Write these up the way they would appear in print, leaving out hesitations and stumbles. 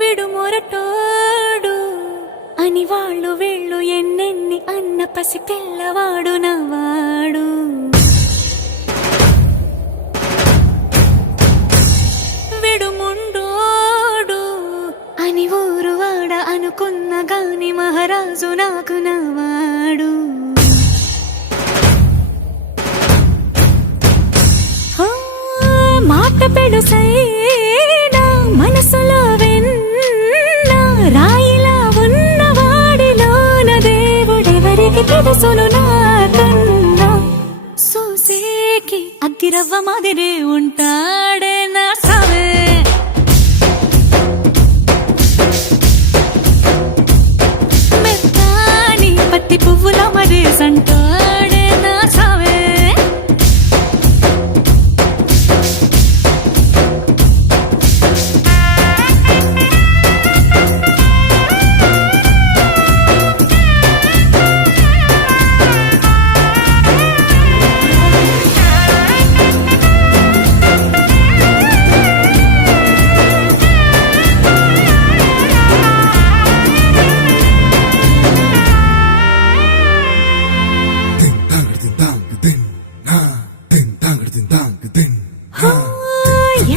విడు మొరటోడు అని వాళ్ళు వీళ్ళు ఎన్నెన్ని అన్న పసి పిల్లవాడు నవాడు. విడు ముండోడు అని ఊరు వాడ అనుకున్న గాని మహారాజు నాకు నవాడు. మాట పెడుసైనా మనసులో వెన్న రాయిలా ఉన్నవాడిలోన దేవుడెవరికి తెలుసును నాకన్నా. సూసేకి అగ్గిరవ్వ మాదిరి ఉంటాడే నా సవే. మెత్తాని పత్తి పువ్వుల మరి సంటాడే నా సవే.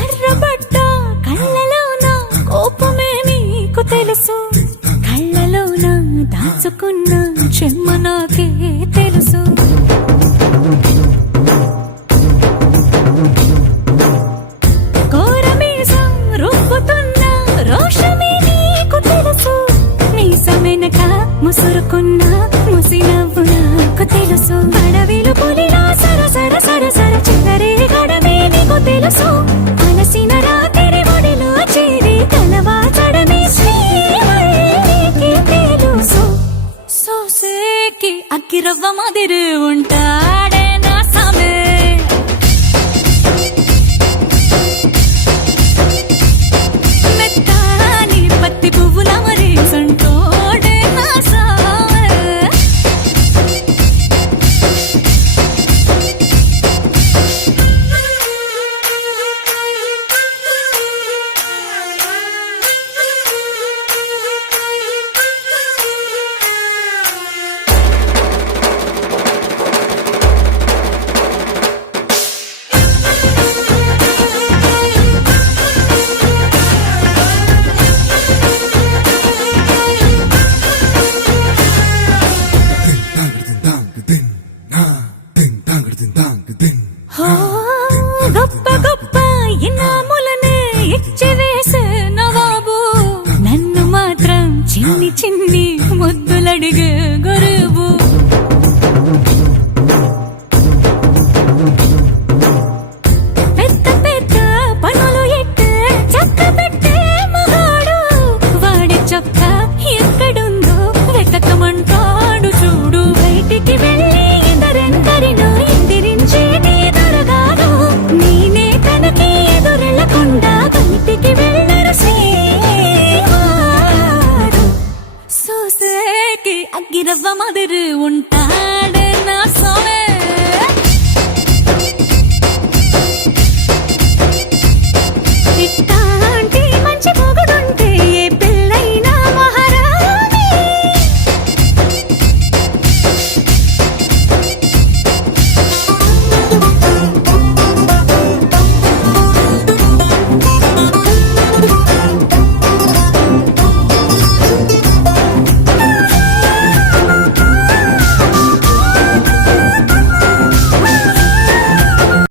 ఎర్రబడ్డ కళ్ళలోన కోపమే నీకు తెలుసు, కళ్ళలోన దాచుకున్న చెమ్మ నాకే తెలుసు. కోరమీసం రుబ్బుతున్న రోషమే నీకు తెలుసు, మీసమెనక ముసురుకున్న ముసినవ్వు నాకు తెలుసు. అడవిలు పులిలా సర సర సర సర చిల్లరే గడమే నీకు తెలుసు.